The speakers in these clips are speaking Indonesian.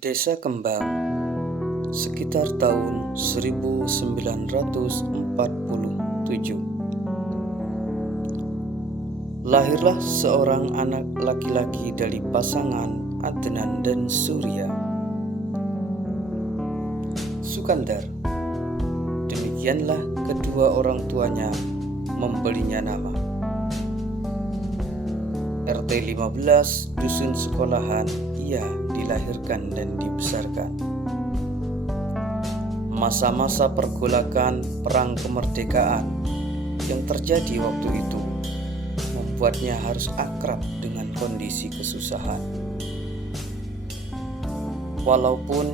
Desa Kembang sekitar tahun 1947. Lahirlah seorang anak laki-laki dari pasangan Adnan dan Surya. Sukandar. Demikianlah kedua orang tuanya memberinya nama. RT 15 Dusun Sekolahan ia dilahirkan dan dibesarkan. Masa-masa pergolakan perang kemerdekaan yang terjadi waktu itu membuatnya harus akrab dengan kondisi kesusahan. Walaupun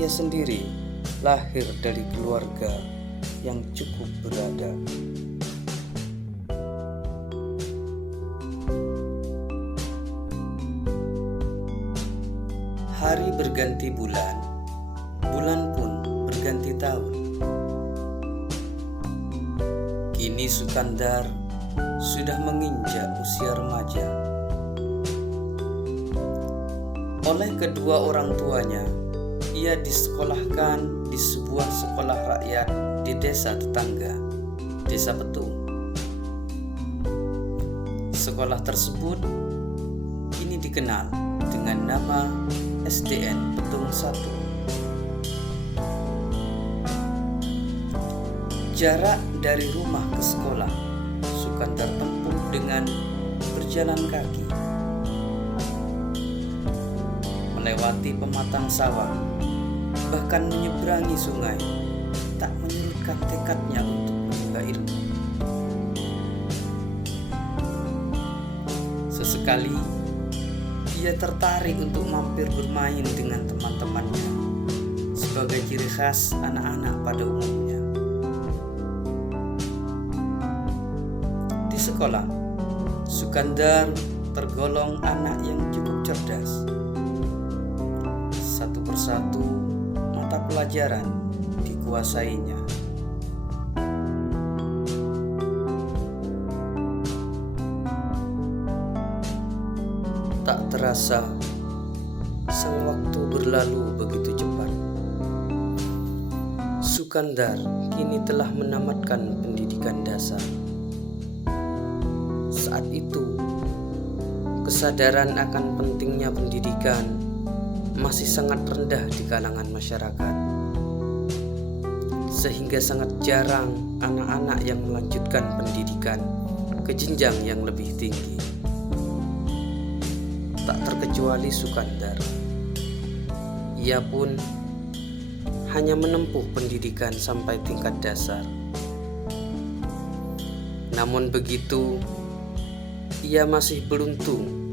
ia sendiri lahir dari keluarga yang cukup berada. Hari berganti bulan, bulan pun berganti tahun. Kini Sukandar sudah menginjak usia remaja. Oleh kedua orang tuanya, ia disekolahkan di sebuah sekolah rakyat di desa tetangga, Desa Petung. Sekolah tersebut kini dikenal dengan nama SDN Petung 1. Jarak dari rumah ke sekolah Sukandar tempuh dengan berjalan kaki, melewati pematang sawah, bahkan menyeberangi sungai, tak menyurutkan tekadnya untuk menimba ilmu. Sesekali ia tertarik untuk mampir bermain dengan teman-temannya sebagai ciri khas anak-anak pada umumnya. Di sekolah, Sukandar tergolong anak yang cukup cerdas. Satu persatu mata pelajaran dikuasainya. Tak terasa, sang waktu berlalu begitu cepat. Sukandar kini telah menamatkan pendidikan dasar. Saat itu, kesadaran akan pentingnya pendidikan masih sangat rendah di kalangan masyarakat, sehingga sangat jarang anak-anak yang melanjutkan pendidikan ke jenjang yang lebih tinggi. Tak terkecuali Sukandar. Ia pun hanya menempuh pendidikan sampai tingkat dasar. Namun begitu, ia masih beruntung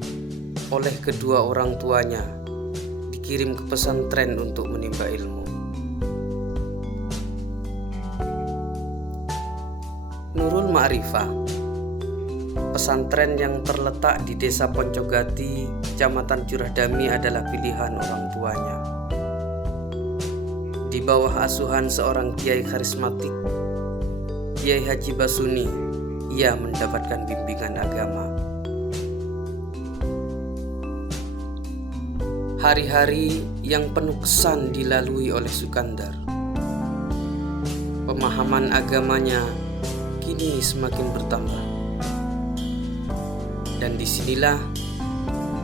oleh kedua orang tuanya dikirim ke pesantren untuk menimba ilmu. Nurul Ma'rifah, pesantren yang terletak di Desa Poncogati, Kecamatan Curahdami adalah pilihan orang tuanya. Di bawah asuhan seorang kiai karismatik, Kiai Haji Basuni, ia mendapatkan bimbingan agama. Hari-hari yang penuh kesan dilalui oleh Sukandar. Pemahaman agamanya kini semakin bertambah. Dan disinilah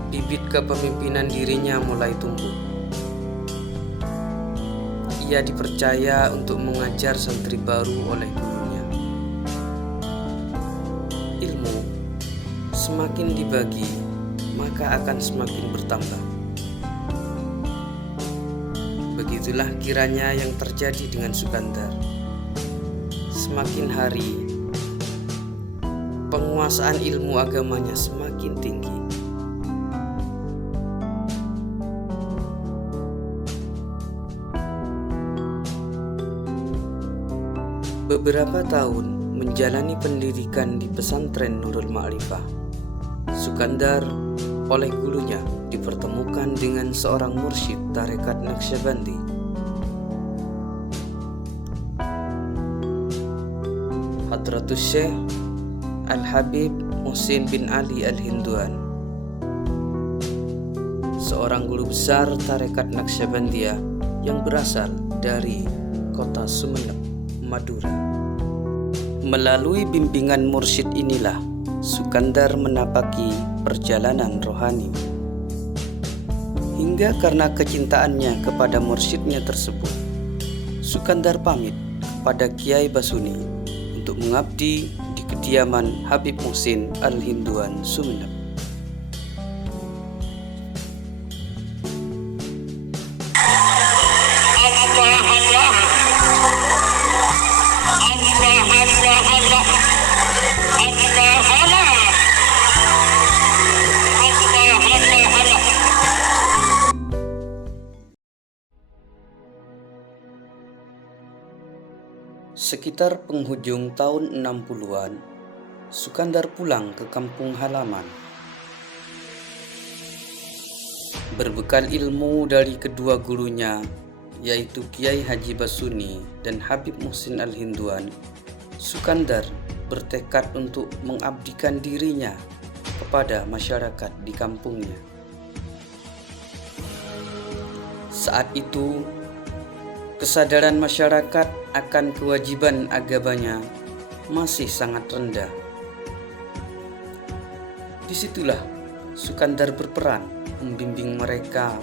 bibit kepemimpinan dirinya mulai tumbuh. Ia dipercaya untuk mengajar santri baru oleh gurunya. Ilmu semakin dibagi, maka akan semakin bertambah. Begitulah kiranya yang terjadi dengan Sukandar. Semakin hari, penguasaan ilmu agamanya semakin tinggi. Beberapa tahun menjalani pendidikan di pesantren Nurul Ma'rifah, Sukandar oleh gurunya dipertemukan dengan seorang mursyid tarekat Naqsyabandi. Hadratus Syekh Al-Habib Muhsin bin Ali Al-Hinduan. seorang guru besar Tarekat Naqsyabandiyah yang berasal dari kota Sumeneb, Madura. Melalui bimbingan mursyid inilah Sukandar menapaki perjalanan rohani. Hingga karena kecintaannya kepada mursyidnya tersebut, Sukandar pamit kepada Kiai Basuni untuk mengabdi di kediaman Habib Muhsin Al-Hinduan, Sumeneb. Sekitar penghujung tahun 60-an, Sukandar pulang ke kampung halaman. Berbekal ilmu dari kedua gurunya, yaitu Kiai Haji Basuni dan Habib Muhsin Al-Hinduan, Sukandar bertekad untuk mengabdikan dirinya kepada masyarakat di kampungnya. Saat itu, kesadaran masyarakat akan kewajiban agamanya masih sangat rendah. Disitulah Sukandar berperan membimbing mereka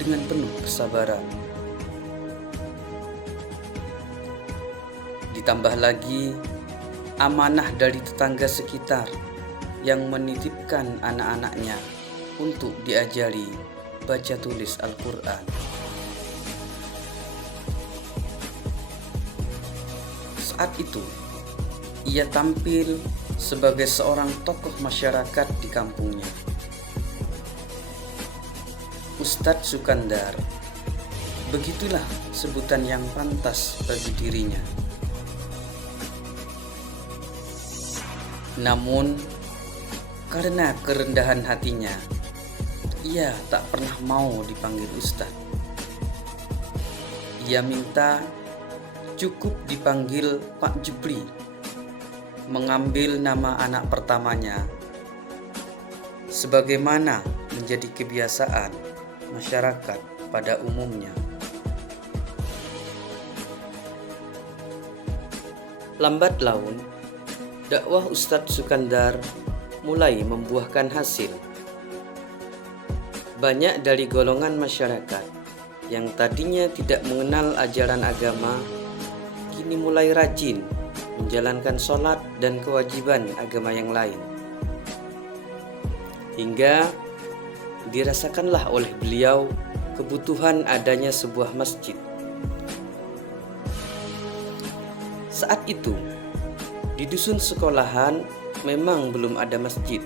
dengan penuh kesabaran. Ditambah lagi amanah dari tetangga sekitar yang menitipkan anak-anaknya untuk diajari baca tulis Al-Quran. Saat itu, ia tampil sebagai seorang tokoh masyarakat di kampungnya. Ustadz Sukandar, begitulah sebutan yang pantas bagi dirinya. Namun, karena kerendahan hatinya, ia tak pernah mau dipanggil Ustadz. Ia minta cukup dipanggil Pak Jupri, mengambil nama anak pertamanya, sebagaimana menjadi kebiasaan masyarakat pada umumnya. Lambat laun, dakwah Ustadz Sukandar mulai membuahkan hasil. Banyak dari golongan masyarakat yang tadinya tidak mengenal ajaran agama kini mulai rajin menjalankan sholat dan kewajiban agama yang lain. Hingga dirasakanlah oleh beliau kebutuhan adanya sebuah masjid. Saat itu, di dusun sekolahan memang belum ada masjid.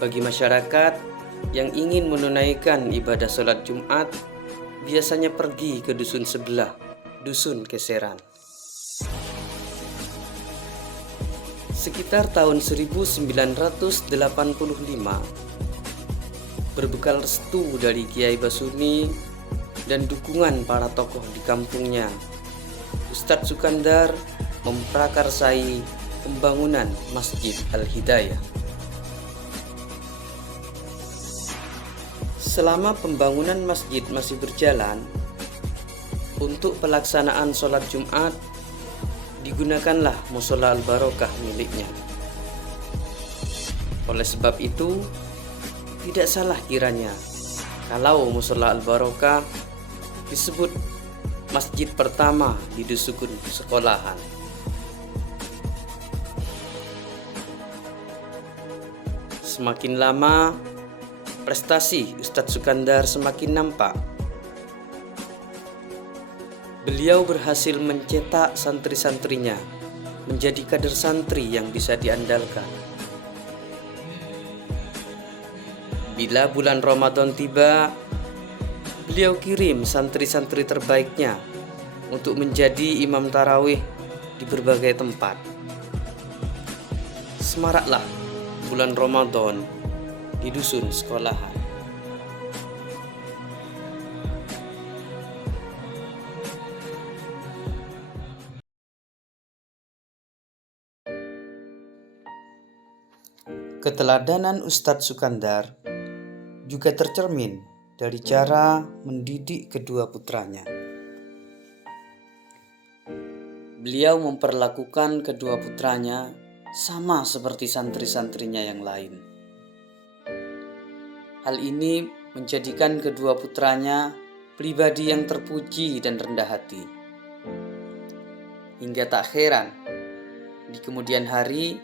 Bagi masyarakat yang ingin menunaikan ibadah sholat Jumat, biasanya pergi ke dusun sebelah, Dusun Keseran. Sekitar tahun 1985, berbekal restu dari Kiai Basuni dan dukungan para tokoh di kampungnya, Ustadz Sukandar memprakarsai pembangunan Masjid Al-Hidayah. Selama pembangunan masjid masih berjalan, untuk pelaksanaan sholat Jumat digunakanlah Mushola Al-Barokah miliknya. Oleh sebab itu, tidak salah kiranya kalau Mushola Al-Barokah disebut masjid pertama di dusun sekolahan. Semakin lama, prestasi Ustadz Sukandar semakin nampak. Beliau berhasil mencetak santri-santrinya menjadi kader santri yang bisa diandalkan. Bila bulan Ramadan tiba, beliau kirim santri-santri terbaiknya untuk menjadi imam tarawih di berbagai tempat. Semaraklah bulan Ramadan di dusun sekolahan. Keteladanan Ustadz Sukandar juga tercermin dari cara mendidik kedua putranya. Beliau memperlakukan kedua putranya sama seperti santri-santrinya yang lain. Hal ini menjadikan kedua putranya pribadi yang terpuji dan rendah hati. Hingga tak heran, di kemudian hari,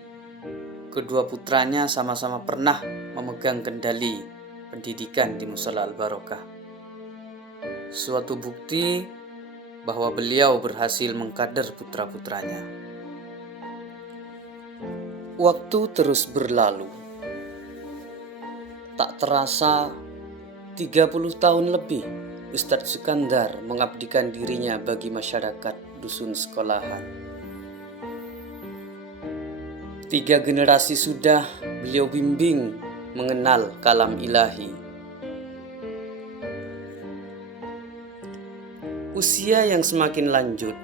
kedua putranya sama-sama pernah memegang kendali pendidikan di Mushola Al-Barokah. Suatu bukti bahwa beliau berhasil mengkader putra-putranya. Waktu terus berlalu. Tak terasa 30 tahun lebih Ustadz Sukandar mengabdikan dirinya bagi masyarakat dusun sekolahan. 3 generasi sudah beliau bimbing mengenal kalam ilahi. Usia yang semakin lanjut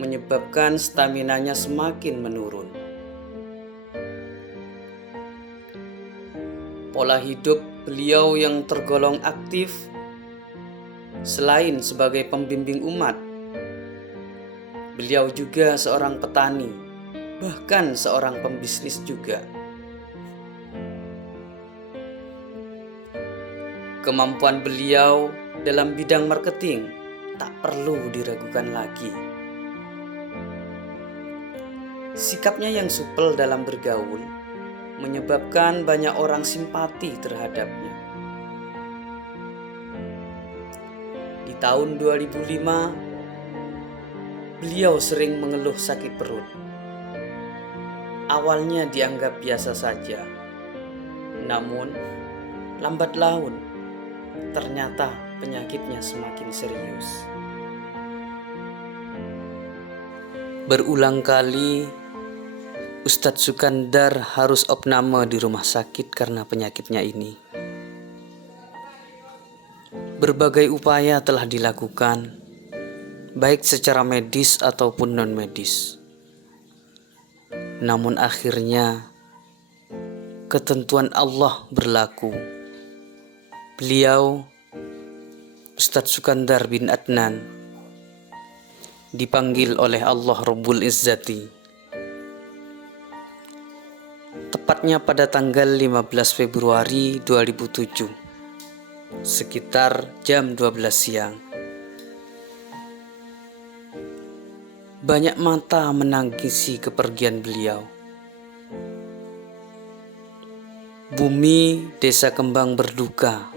menyebabkan staminanya semakin menurun. Pola hidup beliau yang tergolong aktif, selain sebagai pembimbing umat, beliau juga seorang petani, bahkan seorang pembisnis juga. Kemampuan beliau dalam bidang marketing tak perlu diragukan lagi. Sikapnya yang supel dalam bergaul menyebabkan banyak orang simpati terhadapnya. Di tahun 2005, beliau sering mengeluh sakit perut. Awalnya dianggap biasa saja, namun lambat laun ternyata penyakitnya semakin serius. Berulang kali Ustadz Sukandar harus opname di rumah sakit karena penyakitnya ini. Berbagai upaya telah dilakukan, baik secara medis ataupun non-medis. Namun akhirnya ketentuan Allah berlaku. Beliau, Ustadz Sukandar bin Adnan, dipanggil oleh Allah Rabbul Izzati. Tepatnya pada tanggal 15 Februari 2007, sekitar jam 12 siang. Banyak mata menangisi kepergian beliau. Bumi Desa Kembang berduka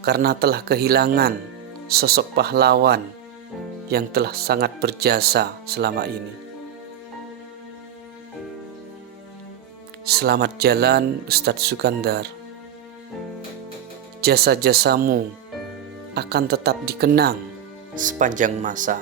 karena telah kehilangan sosok pahlawan yang telah sangat berjasa selama ini. Selamat jalan Ustadz Sukandar. Jasa-jasamu akan tetap dikenang sepanjang masa.